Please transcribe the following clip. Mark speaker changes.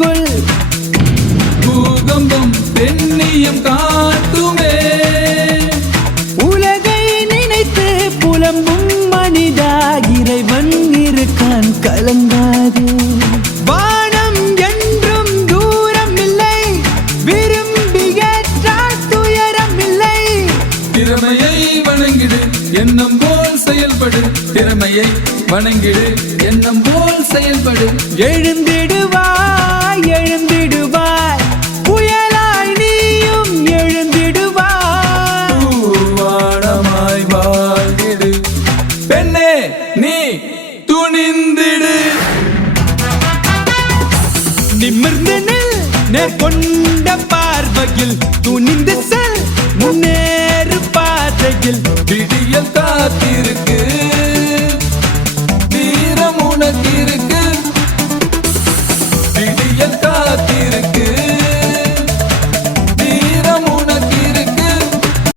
Speaker 1: கொள்
Speaker 2: பூகம்பம் பெண்ணியம் காட்டுமே.
Speaker 1: உலகை நினைத்து புலம்பும் மனிதா இறைவன் இருக்கான் கலங்காதே. வானம் என்றும் தூரம் இல்லை விரும்பி ஏற்றால் துயரம் இல்லை
Speaker 2: திறமையை வணங்கிடு எண்ணம் போல் செயல்படு. திறமையை வணங்கிடு எண்ணம் போல் செயல்படு.
Speaker 1: எழுந்திடுவாய்
Speaker 2: பெண்ணே நீ துணிந்திடு.
Speaker 1: நிமிர்ந்து நில் நேர்கொண்ட பார்வையில் துணிந்து செல் முன்னேறு பாதையில்.
Speaker 2: விடியல் காத்திருக்கு வீரம் உனக்கு இருக்கு.